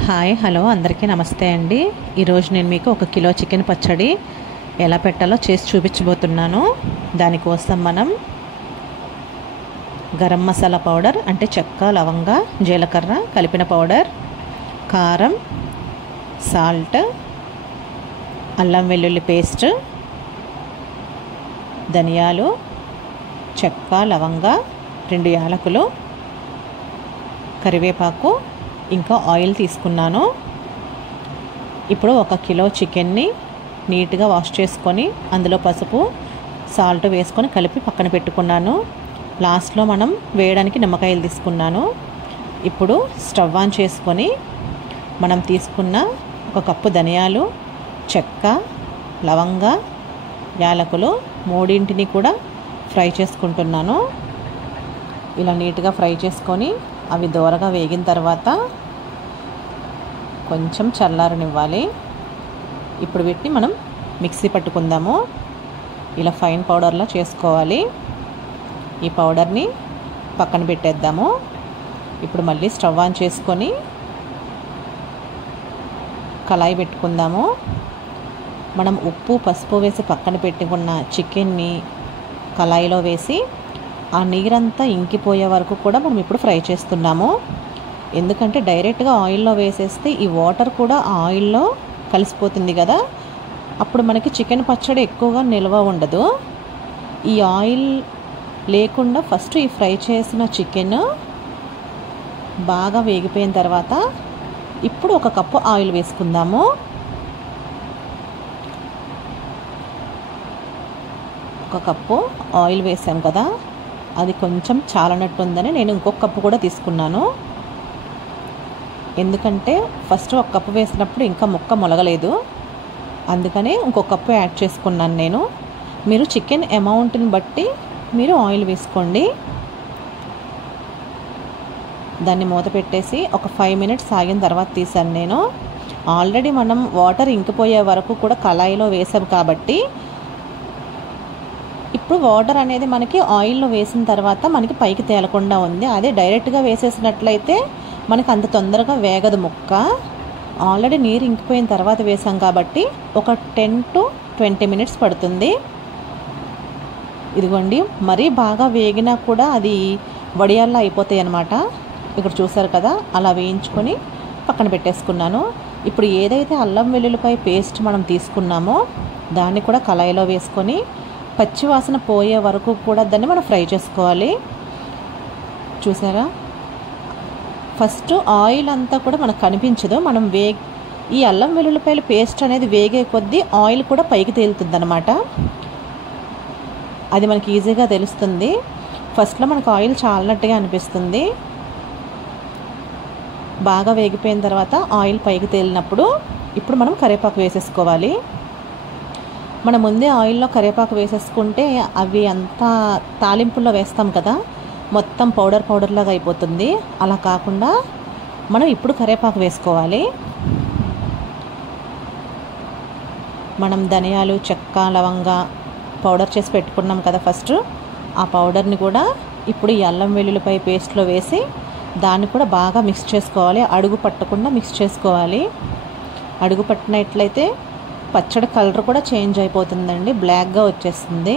Hi hello అందరికీ నమస్తే అండి. ఈరోజు నేను మీకు 1 కిలో చికెన్ పచ్చడి ఎలా పెట్టాలో చేసి చూపించబోతున్నాను. దానికోసం మనం గరం మసాలా పౌడర్ అంటే చెక్క, లవంగ, జీలకర్ర కలిపిన పౌడర్, కారం, సాల్ట్, అల్లం వెల్లుల్లి పేస్ట్, ధనియాలు, చెక్క, లవంగ, 2 యాలకులు, కరివేపాకు, ఇంకా ఆయిల్ తీసుకున్నాను. ఇప్పుడు 1 కిలో చికెన్ని నీట్గా వాష్ చేసుకొని అందులో పసుపు, సాల్ట్ వేసుకొని కలిపి పక్కన పెట్టుకున్నాను. లాస్ట్లో మనం వేయడానికి నిమ్మకాయలు తీసుకున్నాను. ఇప్పుడు స్టవ్ ఆన్ చేసుకొని మనం తీసుకున్న 1 కప్పు ధనియాలు, చెక్క, లవంగ, యాలకులు 3ని కూడా ఫ్రై చేసుకుంటున్నాను. ఇలా నీట్గా ఫ్రై చేసుకొని అవి దోరగా వేగిన తర్వాత కొంచెం చల్లారనివ్వాలి. ఇప్పుడు వీటిని మనం మిక్సీ పట్టుకుందాము. ఇలా ఫైన్ పౌడర్లా చేసుకోవాలి. ఈ పౌడర్ని పక్కన పెట్టేద్దాము. ఇప్పుడు మళ్ళీ స్టవ్ ఆన్ చేసుకొని కళాయి పెట్టుకుందాము. మనం ఉప్పు, పసుపు వేసి పక్కన పెట్టుకున్న చికెన్ని కళాయిలో వేసి ఆ నీరంతా ఇంకిపోయే వరకు కూడా మనం ఇప్పుడు ఫ్రై చేస్తున్నాము. ఎందుకంటే డైరెక్ట్గా ఆయిల్లో వేసేస్తే ఈ వాటర్ కూడా ఆ ఆయిల్లో కలిసిపోతుంది కదా, అప్పుడు మనకి చికెన్ పచ్చడి ఎక్కువగా నిల్వ ఉండదు. ఈ ఆయిల్ లేకుండా ఫస్ట్ ఈ ఫ్రై చేసిన చికెన్ బాగా వేగిపోయిన తర్వాత ఇప్పుడు 1 కప్పు ఆయిల్ వేసుకుందాము. 1 కప్పు ఆయిల్ వేసాం కదా, అది కొంచెం చాలనట్టుందని నేను ఇంకొక కప్పు కూడా తీసుకున్నాను. ఎందుకంటే ఫస్ట్ 1 కప్పు వేసినప్పుడు ఇంకా ముక్క మొలగలేదు, అందుకనే ఇంకొక కప్పు యాడ్ చేసుకున్నాను నేను. మీరు చికెన్ అమౌంట్ని బట్టి మీరు ఆయిల్ వేసుకోండి. దాన్ని మూత పెట్టేసి ఒక 5 మినిట్స్ ఆగిన తర్వాత తీసాను నేను. ఆల్రెడీ మనం వాటర్ ఇంకిపోయే వరకు కూడా కళాయిలో వేసాం కాబట్టి ఇప్పుడు వాటర్ అనేది మనకి ఆయిల్లో వేసిన తర్వాత మనకి పైకి తేలకుండా ఉంది. అదే డైరెక్ట్గా వేసేసినట్లయితే మనకి అంత తొందరగా వేగదు ముక్క. ఆల్రెడీ నీరు ఇంకిపోయిన తర్వాత వేసాం కాబట్టి ఒక 10 to 20 మినిట్స్ పడుతుంది. ఇదిగోండి, మరీ బాగా వేగినా కూడా అది వడియాల్లా అయిపోతాయి అన్నమాట. ఇక్కడ చూసారు కదా, అలా వేయించుకొని పక్కన పెట్టేసుకున్నాను. ఇప్పుడు ఏదైతే అల్లం వెల్లుల్లిపాయ పేస్ట్ మనం తీసుకున్నామో దాన్ని కూడా కళాయిలో వేసుకొని పచ్చివాసన పోయే వరకు కూడా దాన్ని మనం ఫ్రై చేసుకోవాలి. చూసారా, ఫస్ట్ ఆయిల్ అంతా కూడా మనకు కనిపించదు. మనం ఈ అల్లం వెల్లుల్లిపాయల పేస్ట్ అనేది వేగే కొద్దీ ఆయిల్ కూడా పైకి తేలుతుంది అన్నమాట. అది మనకి ఈజీగా తెలుస్తుంది. ఫస్ట్లో మనకు ఆయిల్ చాలినట్టుగా అనిపిస్తుంది. బాగా వేగిపోయిన తర్వాత ఆయిల్ పైకి తేలినప్పుడు ఇప్పుడు మనం కరివేపాకు వేసేసుకోవాలి. మనం ముందే ఆయిల్లో కరివేపాకు వేసేసుకుంటే అవి అంతా తాలింపుల్లో వేస్తాం కదా, మొత్తం పౌడర్ లాగా అయిపోతుంది. అలా కాకుండా మనం ఇప్పుడు కరివేపాకు వేసుకోవాలి. మనం ధనియాలు, చెక్క, లవంగ పౌడర్ చేసి పెట్టుకున్నాం కదా ఫస్ట్, ఆ పౌడర్ని కూడా ఇప్పుడు ఈ అల్లం వెల్లుల్లిపాయ పేస్ట్లో వేసి దాన్ని కూడా బాగా మిక్స్ చేసుకోవాలి. అడుగు పట్టకుండా మిక్స్ చేసుకోవాలి. అడుగు పట్టినట్లయితే పచ్చడి కలర్ కూడా చేంజ్ అయిపోతుందండి, బ్లాక్గా వచ్చేస్తుంది.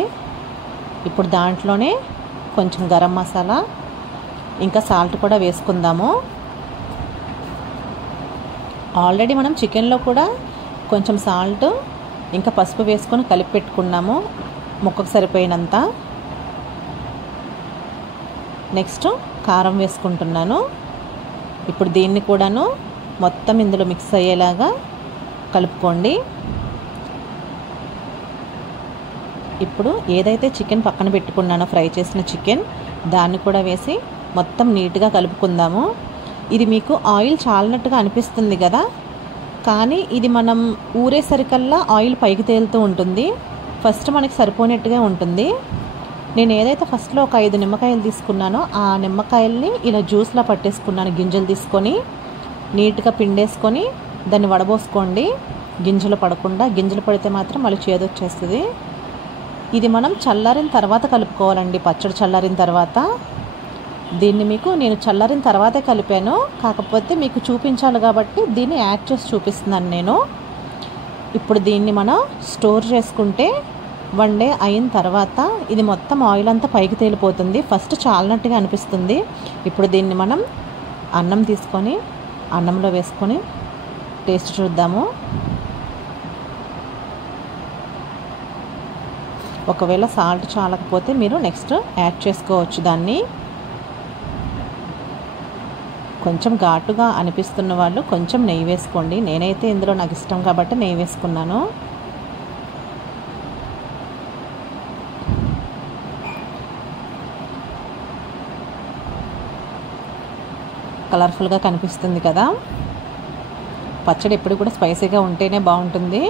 ఇప్పుడు దాంట్లోనే కొంచెం గరం మసాలా ఇంకా సాల్ట్ కూడా వేసుకుందాము. ఆల్రెడీ మనం చికెన్లో కూడా కొంచెం సాల్ట్ ఇంకా పసుపు వేసుకొని కలిపి పెట్టుకున్నాము ముక్కకు సరిపోయినంత. నెక్స్ట్ కారం వేసుకుంటున్నాను. ఇప్పుడు దీన్ని కూడాను మొత్తం ఇందులో మిక్స్ అయ్యేలాగా కలుపుకోండి. ఇప్పుడు ఏదైతే చికెన్ పక్కన పెట్టుకున్నానో ఫ్రై చేసిన చికెన్, దాన్ని కూడా వేసి మొత్తం నీట్గా కలుపుకుందాము. ఇది మీకు ఆయిల్ చాలినట్టుగా అనిపిస్తుంది కదా, కానీ ఇది మనం ఊరేసరికల్లా ఆయిల్ పైకి తేలుతూ ఉంటుంది. ఫస్ట్ మనకి సరిపోయినట్టుగా ఉంటుంది. నేను ఏదైతే ఫస్ట్లో ఒక 5 నిమ్మకాయలు తీసుకున్నానో ఆ నిమ్మకాయల్ని ఇలా జ్యూస్లా పట్టేసుకున్నాను. గింజలు తీసుకొని నీట్గా పిండేసుకొని దాన్ని వడబోసుకోండి, గింజలు పడకుండా. గింజలు పడితే మాత్రం మళ్ళీ చేదొచ్చేస్తుంది. ఇది మనం చల్లారిన తర్వాత కలుపుకోవాలండి. పచ్చడి చల్లారిన తర్వాత దీన్ని మీకు నేను చల్లారిన తర్వాతే కలిపాను, కాకపోతే మీకు చూపించాలి కాబట్టి దీన్ని యాడ్ చేసి చూపిస్తున్నాను నేను. ఇప్పుడు దీన్ని మనం స్టోర్ చేసుకుంటే 1 డే అయిన తర్వాత ఇది మొత్తం ఆయిల్ అంతా పైకి తేలిపోతుంది. ఫస్ట్ చాలినట్టుగా అనిపిస్తుంది. ఇప్పుడు దీన్ని మనం అన్నం తీసుకొని అన్నంలో వేసుకొని టేస్ట్ చూద్దాము. ఒకవేళ సాల్ట్ చాలకపోతే మీరు నెక్స్ట్ యాడ్ చేసుకోవచ్చు దాన్ని. కొంచెం ఘాటుగా అనిపిస్తున్న వాళ్ళు కొంచెం నెయ్యి వేసుకోండి. నేనైతే ఇందులో నాకు ఇష్టం కాబట్టి నెయ్యి వేసుకున్నాను. కలర్ఫుల్గా కనిపిస్తుంది కదా. పచ్చడి ఎప్పుడు కూడా స్పైసీగా ఉంటేనే బాగుంటుంది.